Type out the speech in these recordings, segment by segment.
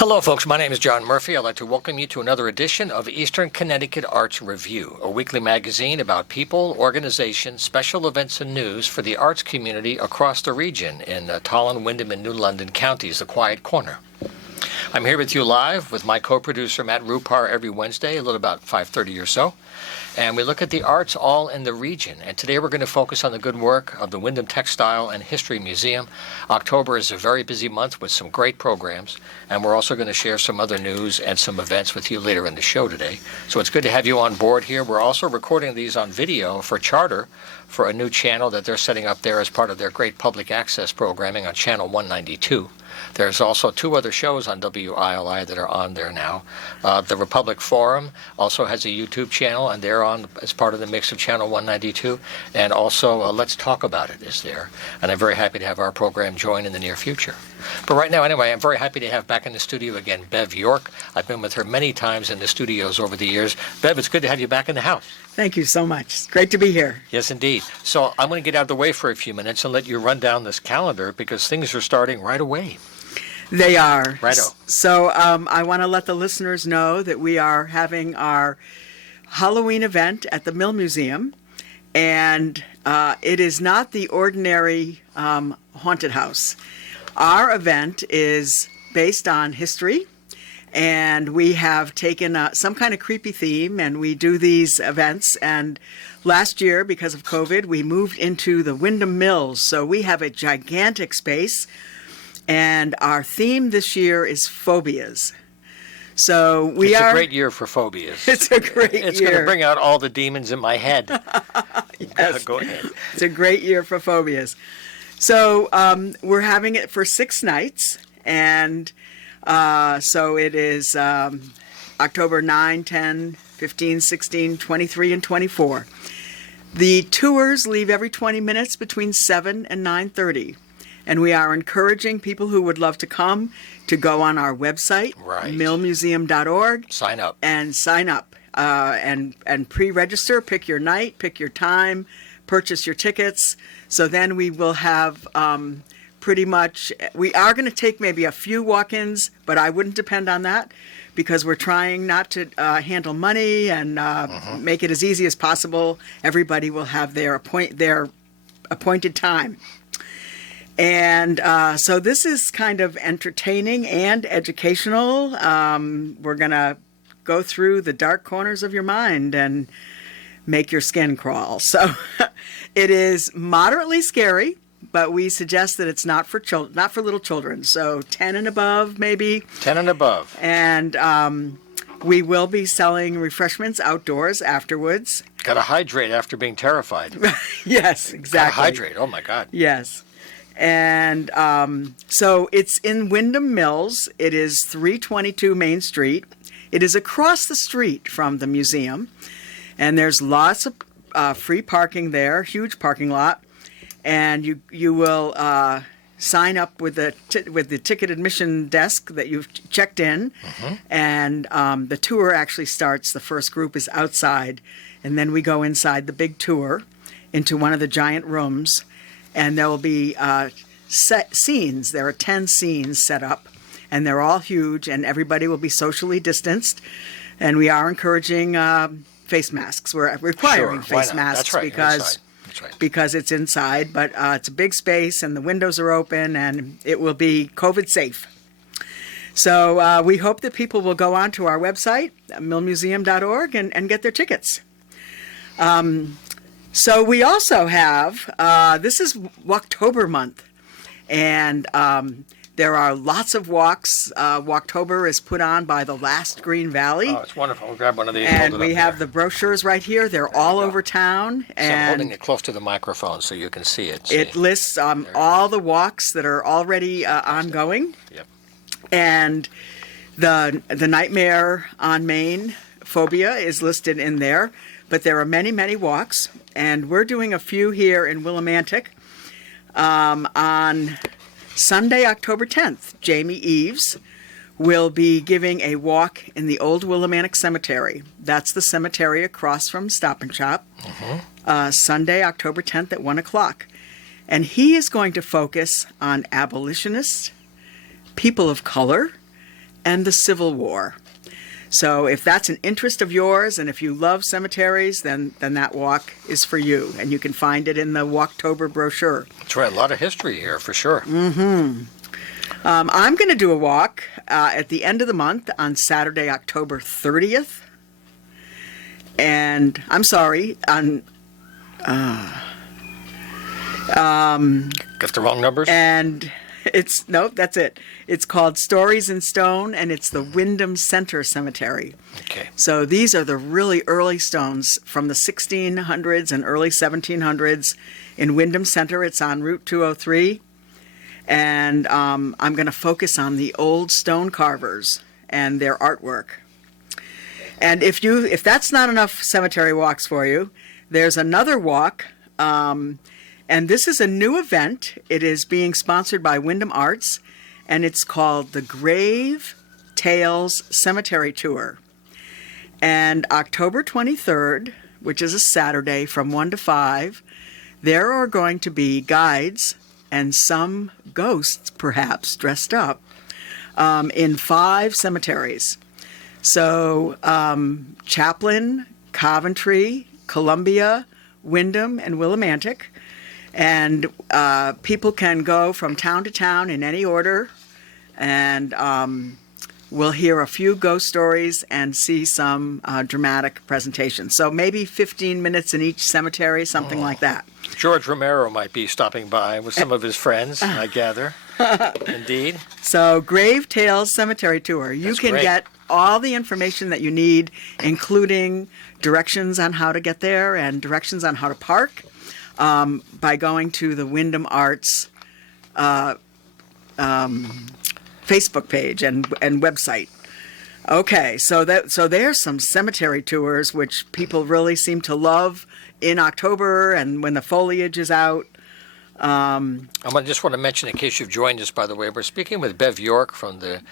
Hello, folks. My name is John Murphy. I'd like to welcome you to another edition of Eastern Connecticut Arts Review, a weekly magazine about people, organizations, special events, and news for the arts community across the region in Tolland, Windham, and New London counties, the Quiet Corner. I'm here with you live with my co-producer Matt Rupar every Wednesday, a little about 5:30 or so. And we look at the arts all in the region. And today we're going to focus on the good work of the Windham Textile and History Museum. October is a very busy month with some great programs. And we're also going to share some other news and some events with you later in the show today. So it's good to have you on board here. We're also recording these on video for Charter for a new channel that they're setting up there as part of their great public access programming on Channel 192. There's also two other shows on WILI that are on there now. The Republic Forum also has a YouTube channel, and they're on as part of the mix of Channel 192. And also Let's Talk About It is there. And I'm very happy to have our program join in the near future. But right now, anyway, I'm very happy to have back in the studio again Bev York. I've been with her many times in the studios over the years. Bev, it's good to have you back in the house. Thank you so much. It's great to be here. Yes, indeed. So I'm going to get out of the way for a few minutes and let you run down this calendar because things are starting right away. They are. Righto. So I want to let the listeners know that we are having our Halloween event at the Mill Museum, and it is not the ordinary haunted house. Our event is based on history, and we have taken some kind of creepy theme, and we do these events. And last year, because of COVID, we moved into the Windham Mills, so we have a gigantic space. And our theme this year is phobias. So it's a great year for phobias. It's a great year. It's going to bring out all the demons in my head. Yes. Go ahead. It's a great year for phobias. So we're having it for 6 nights. And so it is October 9, 10, 15, 16, 23, and 24. The tours leave every 20 minutes between 7 and 9:30. And we are encouraging people who would love to come to go on our website, right, millmuseum.org. Sign up. And sign up and pre-register, pick your night, pick your time, purchase your tickets. So then we will have pretty much, we are going to take maybe a few walk-ins, but I wouldn't depend on that because we're trying not to handle money and make it as easy as possible. Everybody will have their appointed time. And so this is kind of entertaining and educational. We're going to go through the dark corners of your mind and make your skin crawl. So it is moderately scary, but we suggest that it's not for not for little children. So 10 and above, maybe. 10 and above. And we will be selling refreshments outdoors afterwards. Got to hydrate after being terrified. Yes, exactly. Got to hydrate. Oh, my God. Yes. And so it's in Windham Mills. It is 322 Main Street. It is across the street from the museum. And there's lots of free parking there, huge parking lot. And you will sign up with the ticket admission desk that you've checked in. Mm-hmm. And the tour actually starts. The first group is outside. And then we go inside the big tour into one of the giant rooms. And there will be set scenes. There are 10 scenes set up, and they're all huge, and everybody will be socially distanced. And we are encouraging face masks. We're requiring face masks. That's right. Because it's inside. But it's a big space, and the windows are open, and it will be COVID safe. So we hope that people will go on to our website, millmuseum.org, and get their tickets. So we also have, this is Walktober month, and there are lots of walks. Walktober is put on by the Last Green Valley. Oh, it's wonderful. We'll grab one of these. And we have the brochures right here. They're all over town. So I'm holding it close to the microphone so you can see it. It lists all the walks that are already ongoing. Yep. And the Nightmare on Main phobia is listed in there. But there are many, many walks, and we're doing a few here in Willimantic. On Sunday, October 10th, Jamie Eves will be giving a walk in the old Willimantic Cemetery. That's the cemetery across from Stop and Shop. Mm-hmm. Sunday, October 10th at 1 o'clock. And he is going to focus on abolitionists, people of color, and the Civil War. So if that's an interest of yours, and if you love cemeteries, then that walk is for you. And you can find it in the Walktober brochure. That's right. A lot of history here, for sure. I'm going to do a walk at the end of the month on Saturday, October 30th. And I'm sorry, on Got the wrong numbers? and that's it. It's called Stories in Stone, and it's the Wyndham Center Cemetery. Okay. So these are the really early stones from the 1600s and early 1700s in Wyndham Center. It's on Route 203. And I'm going to focus on the old stone carvers and their artwork. And if that's not enough cemetery walks for you, there's another walk. And this is a new event. It is being sponsored by Wyndham Arts, and it's called the Grave Tales Cemetery Tour. And October 23rd, which is a Saturday from 1 to 5, there are going to be guides and some ghosts, perhaps, dressed up in 5 cemeteries. So Chaplin, Coventry, Columbia, Wyndham, and Willimantic. And people can go from town to town in any order, and we'll hear a few ghost stories and see some dramatic presentations. So maybe 15 minutes in each cemetery, something like that. George Romero might be stopping by with some of his friends, I gather. Indeed. So Grave Tales Cemetery Tour. You That's can great. get all the information that you need, including directions on how to get there and directions on how to park, by going to the Wyndham Arts Facebook page and website. Okay, so there's some cemetery tours which people really seem to love in October and when the foliage is out. I just want to mention, in case you've joined us, by the way, we're speaking with Bev York from the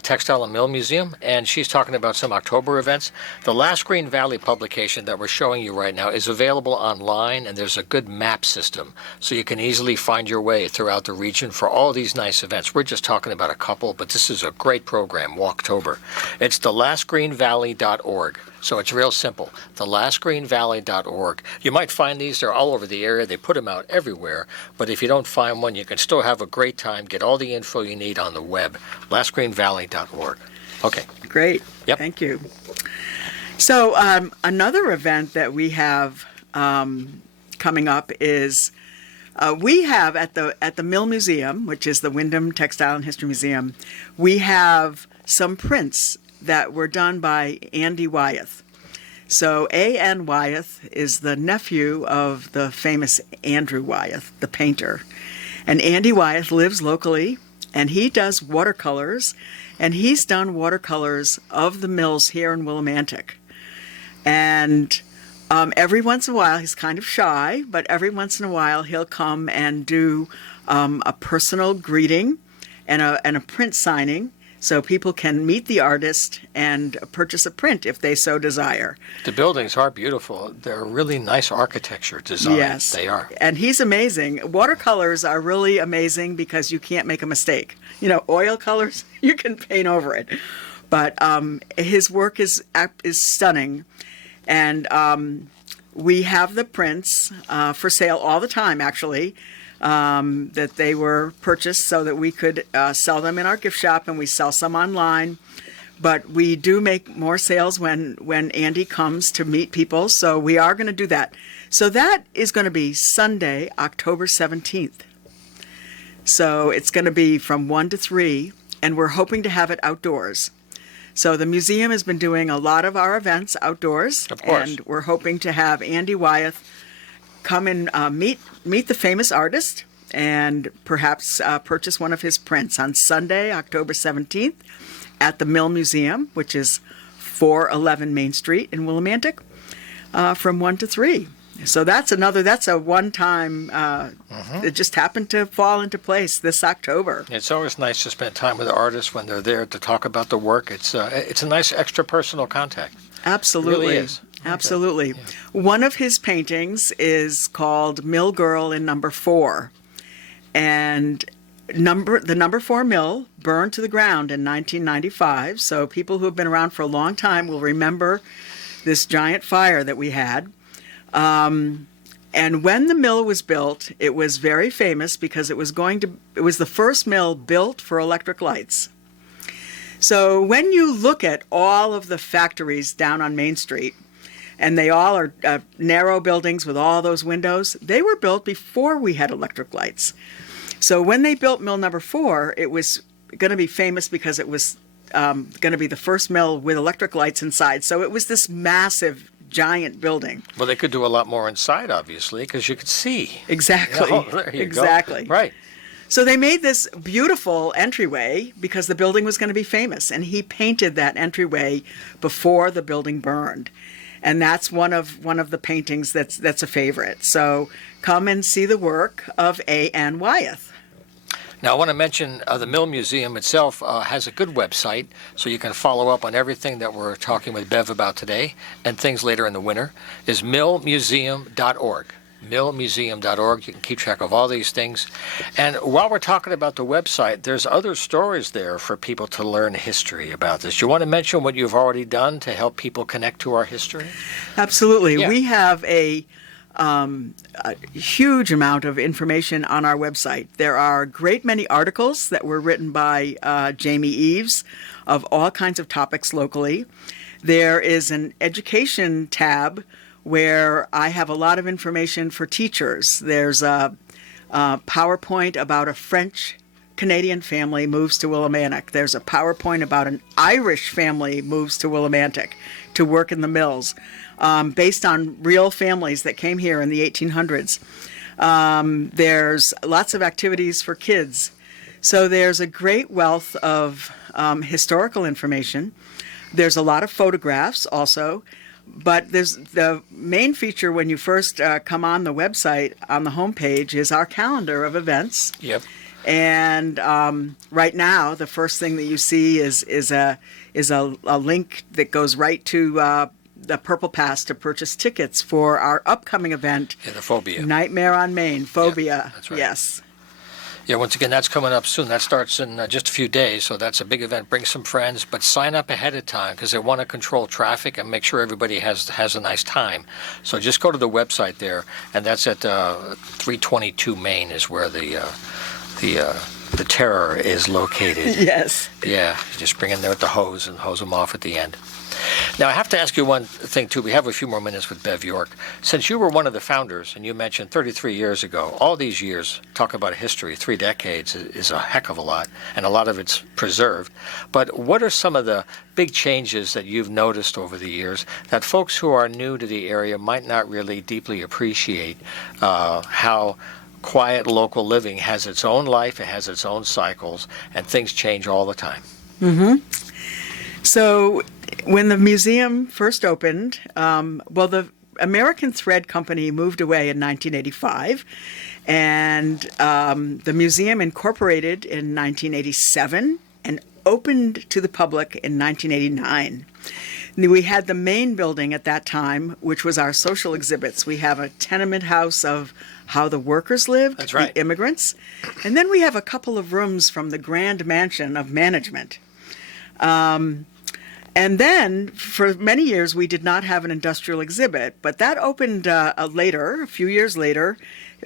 Textile and Mill Museum, and she's talking about some October events. The Last Green Valley publication that we're showing you right now is available online, and there's a good map system, so you can easily find your way throughout the region for all these nice events. We're just talking about a couple, but this is a great program, Walktober. It's thelastgreenvalley.org. So it's real simple, thelastgreenvalley.org. You might find these, they're all over the area, they put them out everywhere, but if you don't find one, you can still have a great time, get all the info you need on the web, lastgreenvalley.org. Okay. Great. Yep. Thank you. So another event that we have coming up is we have at the Mill Museum, which is the Wyndham Textile and History Museum, we have some prints that were done by Andy Wyeth. So A.N. Wyeth is the nephew of the famous Andrew Wyeth, the painter. And Andy Wyeth lives locally, and he does watercolors, and he's done watercolors of the mills here in Willimantic. And every once in a while, he's kind of shy, but every once in a while he'll come and do a personal greeting and a print signing, so people can meet the artist and purchase a print if they so desire. The buildings are beautiful. They're really nice architecture design. Yes. They are. And he's amazing. Watercolors are really amazing because you can't make a mistake. You know, oil colors, you can paint over it. But his work is stunning. And we have the prints for sale all the time, actually. That they were purchased so that we could sell them in our gift shop, and we sell some online. But we do make more sales when Andy comes to meet people, so we are going to do that. So that is going to be Sunday, October 17th. So it's going to be from 1 to 3, and we're hoping to have it outdoors. So the museum has been doing a lot of our events outdoors, Of course. and we're hoping to have Andy Wyeth come and meet the famous artist and perhaps purchase one of his prints on Sunday, October 17th at the Mill Museum, which is 411 Main Street in Willimantic, from 1 to 3. So that's a one-time, it just happened to fall into place this October. It's always nice to spend time with the artists when they're there to talk about the work. It's a nice extra personal contact. Absolutely. It really is. Absolutely. Okay. Yeah. One of his paintings is called Mill Girl in Number 4. And the number 4 mill burned to the ground in 1995. So people who have been around for a long time will remember this giant fire that we had. And when the mill was built, it was very famous because it was the first mill built for electric lights. So when you look at all of the factories down on Main Street, and they all are narrow buildings with all those windows, they were built before we had electric lights. So when they built mill number 4, it was going to be famous because it was going to be the first mill with electric lights inside. So it was this massive, giant building. Well, they could do a lot more inside, obviously, because you could see. Exactly. Oh, there you exactly. Go. Right. So they made this beautiful entryway because the building was going to be famous, and he painted that entryway before the building burned. And that's one of the paintings that's a favorite. So come and see the work of A. Ann Wyeth. Now, I want to mention the Mill Museum itself has a good website, so you can follow up on everything that we're talking with Bev about today and things later in the winter, is millmuseum.org. millmuseum.org. You can keep track of all these things. And while we're talking about the website, there's other stories there for people to learn history about this. Do you want to mention what you've already done to help people connect to our history? Absolutely. Yeah. We have a huge amount of information on our website. There are a great many articles that were written by Jamie Eves of all kinds of topics locally. There is an education tab where I have a lot of information for teachers. There's a PowerPoint about a French-Canadian family moves to Willimantic. There's a PowerPoint about an Irish family moves to Willimantic to work in the mills, based on real families that came here in the 1800s. There's lots of activities for kids. So there's a great wealth of historical information. There's a lot of photographs also. But there's the main feature when you first come on the website, on the homepage, is our calendar of events. Yep. And right now, the first thing that you see is a link that goes right to the Purple Pass to purchase tickets for our upcoming event. Yeah, the Phobia. Nightmare on Main, Phobia. Yeah, that's right. Yes. Yeah, once again, that's coming up soon. That starts in just a few days, so that's a big event. Bring some friends, but sign up ahead of time because they want to control traffic and make sure everybody has a nice time. So just go to the website there, and that's at 322 Main is where the terror is located. Yes. Yeah, just bring in there with the hose and hose them off at the end. Now, I have to ask you one thing, too. We have a few more minutes with Bev York. Since you were one of the founders, and you mentioned 33 years ago, all these years, talk about history, 3 decades is a heck of a lot, and a lot of it's preserved. But what are some of the big changes that you've noticed over the years that folks who are new to the area might not really deeply appreciate how quiet local living has its own life, it has its own cycles, and things change all the time? Mm-hmm. So when the museum first opened, the American Thread Company moved away in 1985, and the museum incorporated in 1987 and opened to the public in 1989. We had the main building at that time, which was our social exhibits. We have a tenement house of how the workers lived, That's right. The immigrants, and then we have a couple of rooms from the Grand Mansion of Management. And then, for many years, we did not have an industrial exhibit, but that opened later, a few years later,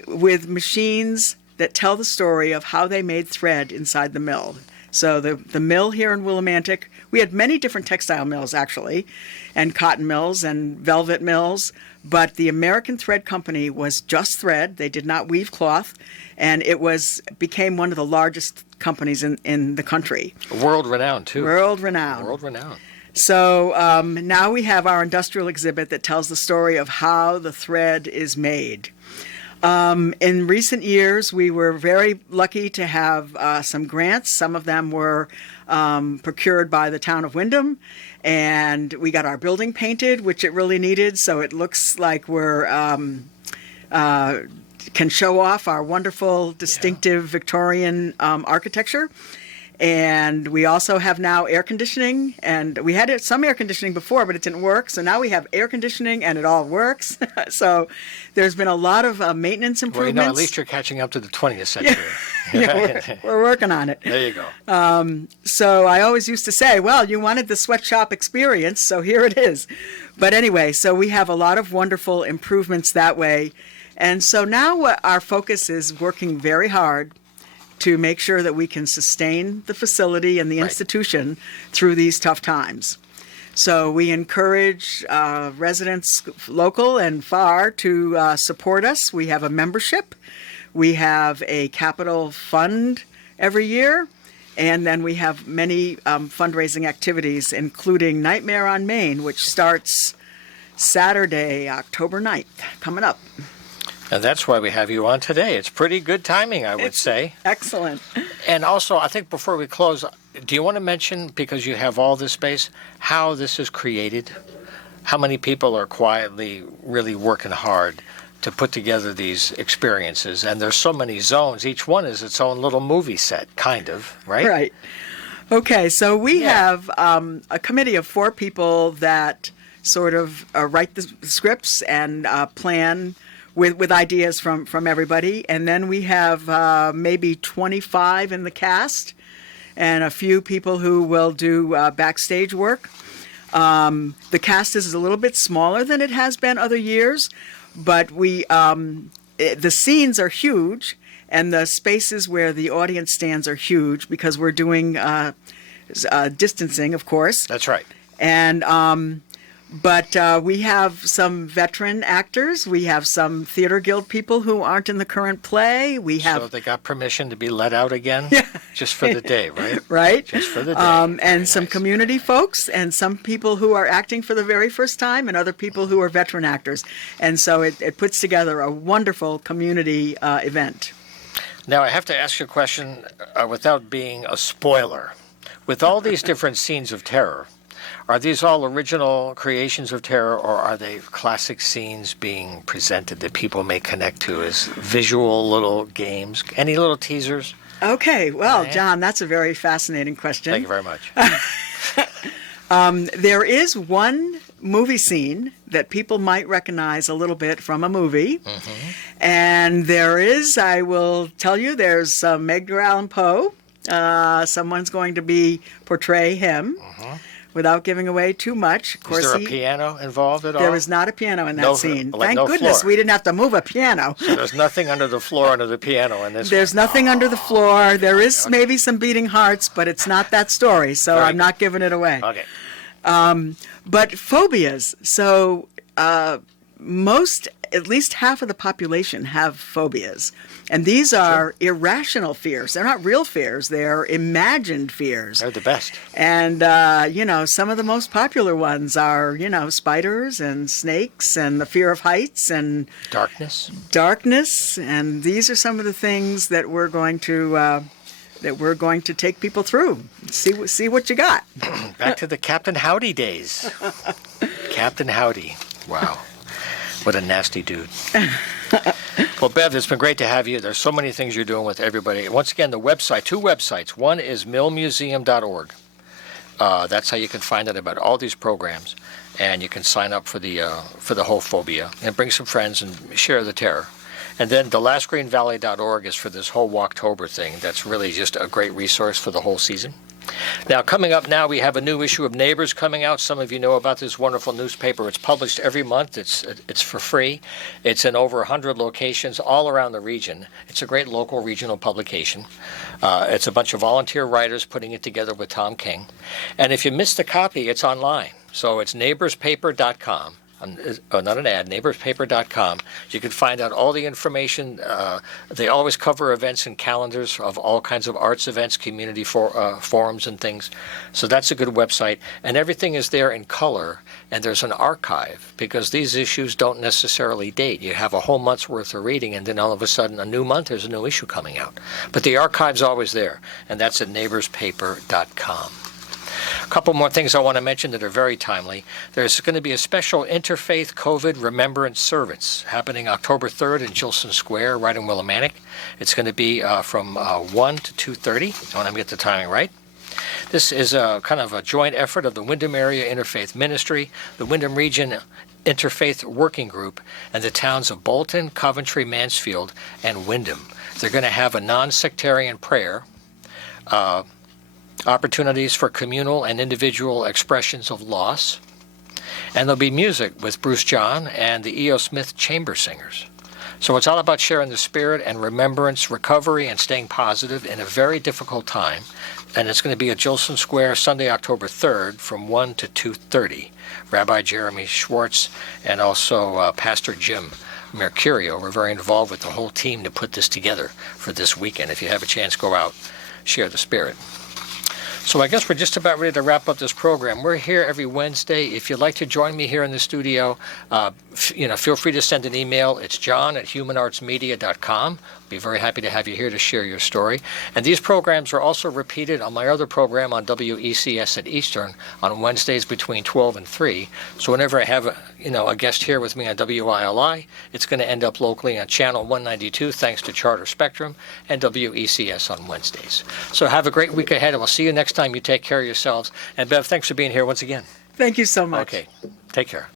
with machines that tell the story of how they made thread inside the mill. So the mill here in Willimantic, we had many different textile mills, actually, and cotton mills and velvet mills, but the American Thread Company was just thread. They did not weave cloth, and it became one of the largest companies in the country. World-renowned, too. World-renowned. World-renowned. So now we have our industrial exhibit that tells the story of how the thread is made. In recent years, we were very lucky to have some grants. Some of them were procured by the town of Windham, and we got our building painted, which it really needed, so it looks like we're can show off our wonderful, distinctive Victorian architecture. And we also have now air conditioning, and we had some air conditioning before, but it didn't work. So now we have air conditioning, and it all works. So there's been a lot of maintenance improvements. Well, at least you're catching up to the 20th century. Yeah, we're working on it. There you go. So I always used to say, well, you wanted the sweatshop experience, so here it is. But anyway, so we have a lot of wonderful improvements that way. And so now our focus is working very hard to make sure that we can sustain the facility and the institution through these tough times. So we encourage residents, local and far, to support us. We have a membership. We have a capital fund every year. And then we have many fundraising activities, including Nightmare on Main, which starts Saturday, October 9th, coming up. And that's why we have you on today. It's pretty good timing, I would say. Excellent. And also, I think before we close, do you want to mention, because you have all this space, how this is created? How many people are quietly really working hard to put together these experiences? And there's so many zones. Each one is its own little movie set, kind of, right? Right. Okay, so we have a committee of 4 people that sort of write the scripts and plan with ideas from everybody. And then we have maybe 25 in the cast and a few people who will do backstage work. The cast is a little bit smaller than it has been other years, but the scenes are huge, and the spaces where the audience stands are huge because we're doing distancing, of course. That's right. And but we have some veteran actors. We have some theater guild people who aren't in the current play. So they got permission to be let out again? Just for the day, right? Right. Just for the day. And some community folks and some people who are acting for the very first time and other people who are veteran actors. And so it puts together a wonderful community event. Now, I have to ask you a question without being a spoiler. With all these different scenes of terror, are these all original creations of terror, or are they classic scenes being presented that people may connect to as visual little games? Any little teasers? Okay, well, John, that's a very fascinating question. Thank you very much. There is one movie scene that people might recognize a little bit from a movie. Mm-hmm. And there is, I will tell you, there's Edgar Allan Poe. Someone's going to portray him. Mm-hmm. Without giving away too much. Of course, is there a piano involved at all? There is not a piano in that scene. Thank no goodness floor. We didn't have to move a piano. So there's nothing under the floor under the piano in this There's nothing under the floor. There is maybe some beating hearts, but it's not that story, so I'm not giving it away. Okay. But phobias. So at least half of the population have phobias. And these are irrational fears. They're not real fears. They're imagined fears. They're the best. And, some of the most popular ones are, spiders and snakes and the fear of heights and darkness. And these are some of the things that we're going to take people through. See what you got. Back to the Captain Howdy days. Captain Howdy. Wow. What a nasty dude. Well, Bev, it's been great to have you. There's so many things you're doing with everybody. Once again, the website, 2 websites. One is millmuseum.org. That's how you can find out about all these programs, and you can sign up for the whole phobia and bring some friends and share the terror. And then thelastgreenvalley.org is for this whole Walktober thing. That's really just a great resource for the whole season. Now, coming up now, we have a new issue of Neighbors coming out. Some of you know about this wonderful newspaper. It's published every month. It's for free. It's in over 100 locations all around the region. It's a great local regional publication. It's a bunch of volunteer writers putting it together with Tom King. And if you missed a copy, it's online. So it's neighborspaper.com. Not an ad, neighborspaper.com. You can find out all the information. They always cover events and calendars of all kinds of arts events, community forums and things. So that's a good website. And everything is there in color, and there's an archive, because these issues don't necessarily date. You have a whole month's worth of reading, and then all of a sudden, a new month, there's a new issue coming out. But the archive's always there, and that's at neighborspaper.com. A couple more things I want to mention that are very timely. There's going to be a special Interfaith COVID Remembrance Service happening October 3rd in Gilson Square, right in Willimantic. It's going to be from 1 to 2:30. I want to get the timing right. This is a kind of a joint effort of the Windham Area Interfaith Ministry, the Windham Region Interfaith Working Group, and the towns of Bolton, Coventry, Mansfield, and Windham. They're going to have a non-sectarian prayer, opportunities for communal and individual expressions of loss, and there'll be music with Bruce John and the E.O. Smith Chamber Singers. So it's all about sharing the spirit and remembrance, recovery, and staying positive in a very difficult time. And it's going to be at Gilson Square Sunday, October 3rd from 1 to 2:30. Rabbi Jeremy Schwartz and also Pastor Jim Mercurio were very involved with the whole team to put this together for this weekend. If you have a chance, go out, share the spirit. So I guess we're just about ready to wrap up this program. We're here every Wednesday. If you'd like to join me here in the studio, feel free to send an email. It's john@humanartsmedia.com. Be very happy to have you here to share your story. And these programs are also repeated on my other program on WECS at Eastern on Wednesdays between 12 and 3. So whenever I have a guest here with me on WILI, it's going to end up locally on Channel 192 thanks to Charter Spectrum and WECS on Wednesdays. So have a great week ahead, and we'll see you next time. You take care of yourselves. And Bev, thanks for being here once again. Thank you so much. Okay, take care.